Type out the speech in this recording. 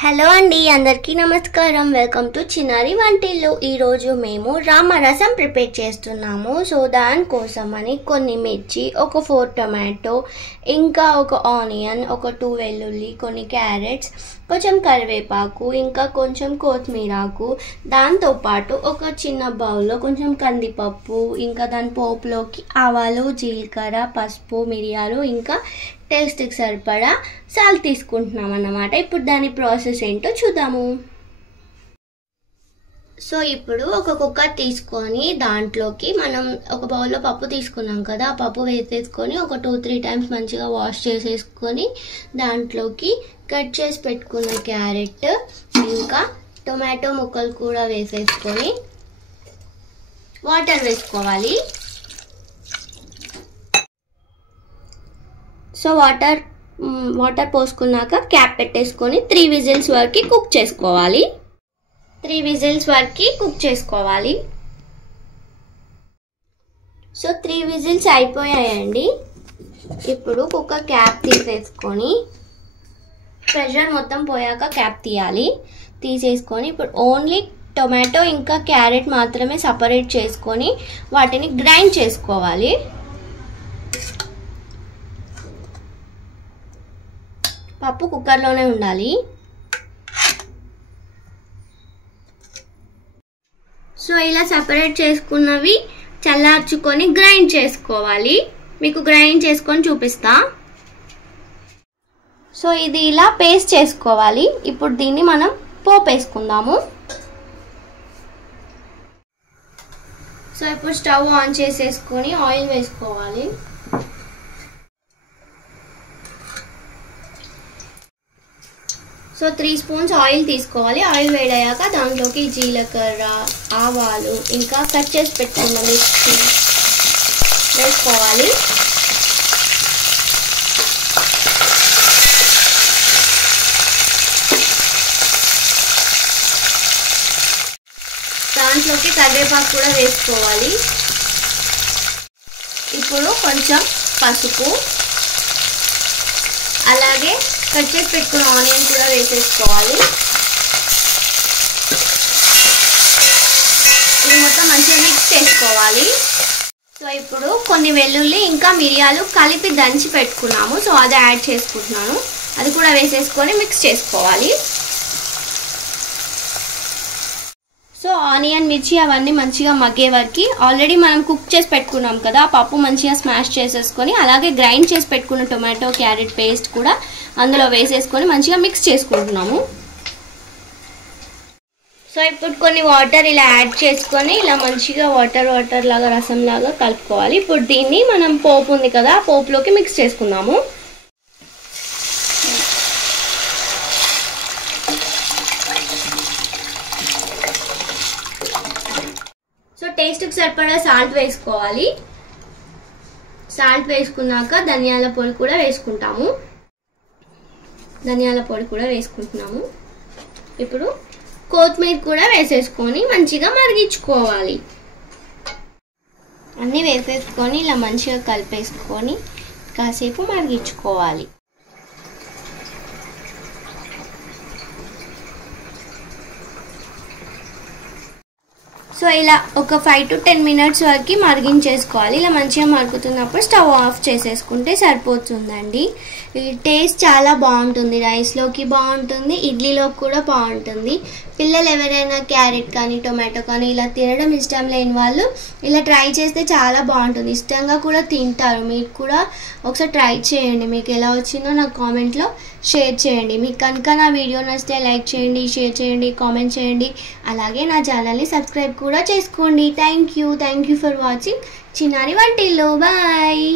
Hello అండి, అందరికీ నమస్కారం. వెల్కమ్ టు చిన్నారి వంటిల్లు. ఈరోజు మేము రామరసం ప్రిపేర్ చేస్తున్నాము. సో దానికోసమని కొన్ని మిర్చి, ఒక 4 టొమాటో, ఇంకా ఒక ఆనియన్, ఒక 2 వెల్లుల్లి, కొన్ని క్యారెట్స్, కొంచెం కరివేపాకు, ఇంకా కొంచెం కొత్తిమీరాకు, దాంతోపాటు ఒక చిన్న బౌల్లో కొంచెం కందిపప్పు, ఇంకా దాని పోపులోకి ఆవాలు, జీలకర్ర, పసుపు, మిరియాలు, ఇంకా టేస్ట్కి సరిపడా సాల్ట్ తీసుకుంటున్నాం అన్నమాట. ఇప్పుడు దాని ప్రాసెస్ ఏంటో చూద్దాము. సో ఇప్పుడు ఒక కుక్కర్ తీసుకొని దాంట్లోకి మనం ఒక బౌల్లో పప్పు తీసుకున్నాం కదా, ఆ పప్పు వేసేసుకొని ఒక 2-3 టైమ్స్ మంచిగా వాష్ చేసేసుకొని దాంట్లోకి కట్ చేసి పెట్టుకున్న క్యారెట్ ఇంకా టొమాటో ముక్కలు కూడా వేసేసుకొని వాటర్ వేసుకోవాలి. సో వాటర్ పోసుకున్నాక క్యాప్ పెట్టేసుకొని 3 విజిల్స్ వరకు కుక్ చేసుకోవాలి. 3 విజిల్స్ వరకు కుక్ చేసుకోవాలి. సో 3 విజిల్స్ అయిపోయాయండి. ఇప్పుడు కుక్కర్ క్యాప్ తీసేసుకొని ప్రెషర్ మొత్తం పోయాక క్యాప్ తీసేసుకొని ఇప్పుడు ఓన్లీ టొమాటో ఇంకా క్యారెట్ మాత్రమే సపరేట్ చేసుకొని వాటిని గ్రైండ్ చేసుకోవాలి. పప్పు కుక్కర్లోనే ఉండాలి. సో ఇలా సపరేట్ చేసుకున్నవి చల్లార్చుకొని గ్రైండ్ చేసుకోవాలి. మీకు గ్రైండ్ చేసుకొని చూపిస్తా. సో ఇది ఇలా పేస్ట్ చేసుకోవాలి. ఇప్పుడు దీన్ని మనం పోపు వేసుకుందాము. సో ఇప్పుడు స్టవ్ ఆన్ చేసేసుకొని ఆయిల్ వేసుకోవాలి. సో 3 స్పూన్స్ ఆయిల్ తీసుకోవాలి. ఆయిల్ వేడయ్యాక దాంట్లోకి జీలకర్ర, ఆవాలు, ఇంకా కట్ చేసి పెట్టుకున్న మిర్చి వేసుకోవాలి. దాంట్లోకి కరివేపాకు కూడా వేసుకోవాలి. ఇప్పుడు కొంచెం పసుపు, అలాగే కట్ చేసి పెట్టుకున్న ఆనియన్ కూడా వేసేసుకోవాలి. ఇది మొత్తం మంచిగా మిక్స్ చేసుకోవాలి. సో ఇప్పుడు కొన్ని వెల్లుల్లి ఇంకా మిరియాలు కలిపి దంచి పెట్టుకున్నాము. సో అది యాడ్ చేసుకుంటున్నాను. అది కూడా వేసేసుకొని మిక్స్ చేసుకోవాలి. సో ఆనియన్, మిర్చి అవన్నీ మంచిగా మగ్గే వరకు ఆల్రెడీ మనం కుక్ చేసి పెట్టుకున్నాం కదా, పప్పు మంచిగా స్మాష్ చేసేసుకొని అలాగే గ్రైండ్ చేసి పెట్టుకున్న టొమాటో క్యారెట్ పేస్ట్ కూడా అందులో వేసేసుకొని మంచిగా మిక్స్ చేసుకుంటున్నాము. సో ఇప్పుడు కొన్ని వాటర్ ఇలా యాడ్ చేసుకొని ఇలా మంచిగా వాటర్ లాగా రసం లాగా కలుపుకోవాలి. ఇప్పుడు దీన్ని మనం పోపు ఉంది కదా, ఆ పోపులోకి మిక్స్ చేసుకుందాము. సో టేస్ట్కి సరిపడా సాల్ట్ వేసుకోవాలి. సాల్ట్ వేసుకున్నాక ధనియాల పొడి కూడా వేసుకుంటాము. ధనియాల పొడి కూడా వేసుకుంటున్నాము. ఇప్పుడు కొత్తిమీర కూడా వేసేసుకొని మంచిగా మరిగించుకోవాలి. అన్నీ వేసేసుకొని ఇలా మంచిగా కలిపేసుకొని కాసేపు మరిగించుకోవాలి. సో ఇలా ఒక 5 to 10 మినిట్స్ వరకు మరిగించేసుకోవాలి. ఇలా మంచిగా మరుగుతున్నప్పుడు స్టవ్ ఆఫ్ చేసేసుకుంటే సరిపోతుందండి. ఈ టేస్ట్ చాలా బాగుంటుంది. రైస్లోకి బాగుంటుంది, ఇడ్లీలోకి కూడా బాగుంటుంది. పిల్లలు ఎవరైనా క్యారెట్ కానీ టొమాటో కానీ ఇలా తినడం ఇష్టం లేని వాళ్ళు ఇలా ట్రై చేస్తే చాలా బాగుంటుంది. ఇష్టంగా కూడా తింటారు. మీరు కూడా ఒకసారి ట్రై చేయండి. మీకు ఎలా వచ్చిందో నాకు కామెంట్లో షేర్ చేయండి. మీకు కనుక నా వీడియో నచ్చితే లైక్ చేయండి, షేర్ చేయండి, కామెంట్ చేయండి. అలాగే నా ఛానల్ని సబ్స్క్రైబ్ కూడా చేసుకోండి. థ్యాంక్ యూ ఫర్ వాచింగ్ చిన్నారి వంటిల్లు. బాయ్.